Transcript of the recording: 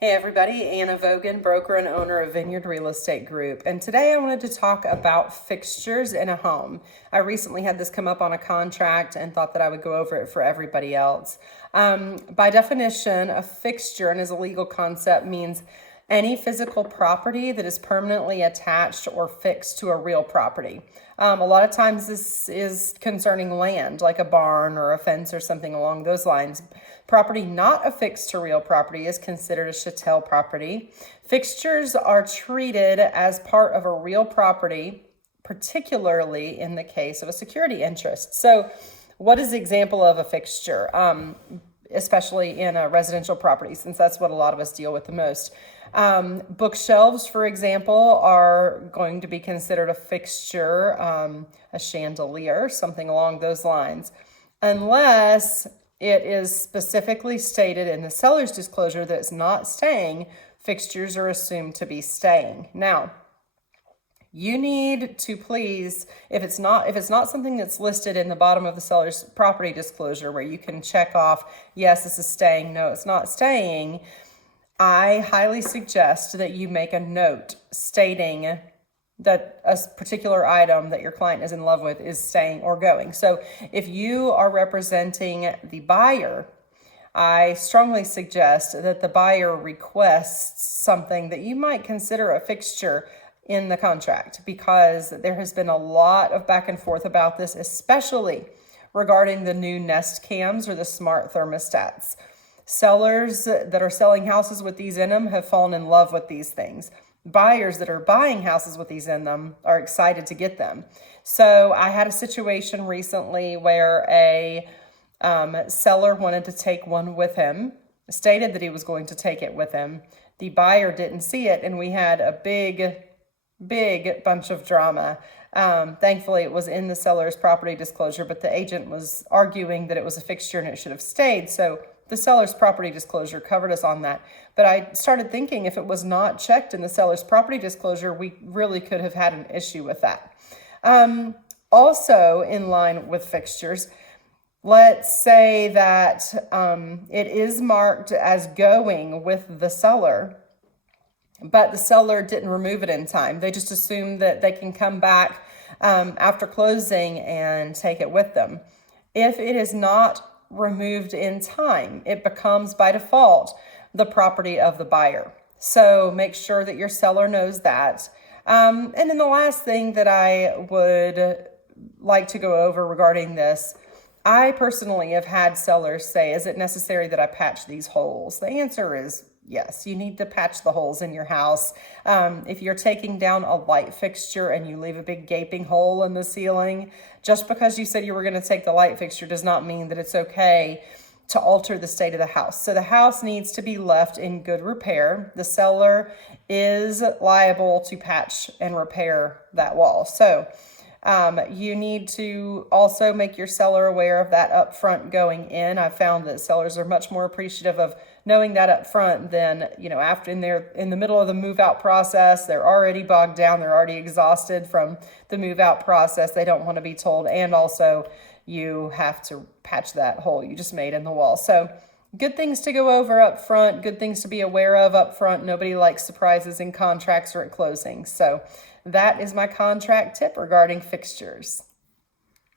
Hey everybody, Anna Vogan, broker and owner of Vineyard Real Estate Group. And today I wanted to talk about fixtures in a home. I recently had this come up on a contract and thought that I would go over it for everybody else. By definition, a fixture, and as a legal concept, means any physical property that is permanently attached or fixed to a real property. A lot of times this is concerning land, like a barn or a fence or something along those lines. Property not affixed to real property is considered a chattel property. Fixtures are treated as part of a real property, particularly in the case of a security interest. So what is the example of a fixture? Especially in a residential property, since that's what a lot of us deal with the most. Bookshelves, for example, are going to be considered a fixture, a chandelier, something along those lines, unless it is specifically stated in the seller's disclosure that it's not staying. Fixtures are assumed to be staying. Now, you need to please, if it's not something that's listed in the bottom of the seller's property disclosure where you can check off, yes, this is staying, no, it's not staying, I highly suggest that you make a note stating that a particular item that your client is in love with is staying or going. So if you are representing the buyer, I strongly suggest that the buyer requests something that you might consider a fixture in the contract, because there has been a lot of back and forth about this, especially regarding the new Nest cams or the smart thermostats. Sellers that are selling houses with these in them have fallen in love with these things. Buyers that are buying houses with these in them are excited to get them. So I had a situation recently where a seller wanted to take one with him, stated that he was going to take it with him. The buyer didn't see it, and we had a big bunch of drama. Thankfully, it was in the seller's property disclosure, but the agent was arguing that it was a fixture and it should have stayed. So the seller's property disclosure covered us on that. But I started thinking, if it was not checked in the seller's property disclosure, we really could have had an issue with that. Also, in line with fixtures, let's say that it is marked as going with the seller, but the seller didn't remove it in time. They just assume that they can come back after closing and take it with them. If it is not removed in time, it becomes by default the property of the buyer. So make sure that your seller knows that. And then the last thing that I would like to go over regarding this, I personally have had sellers say, is it necessary that I patch these holes? The answer is yes, you need to patch the holes in your house. If you're taking down a light fixture and you leave a big gaping hole in the ceiling, just because you said you were going to take the light fixture does not mean that it's okay to alter the state of the house. So the house needs to be left in good repair. The seller is liable to patch and repair that wall. So you need to also make your seller aware of that up front going in. I've found that sellers are much more appreciative of knowing that up front than, after in the middle of the move out process. They're already bogged down. They're already exhausted from the move out process. They don't want to be told. And also you have to patch that hole you just made in the wall. So good things to go over up front, good things to be aware of up front. Nobody likes surprises in contracts or at closing. So that is my contract tip regarding fixtures.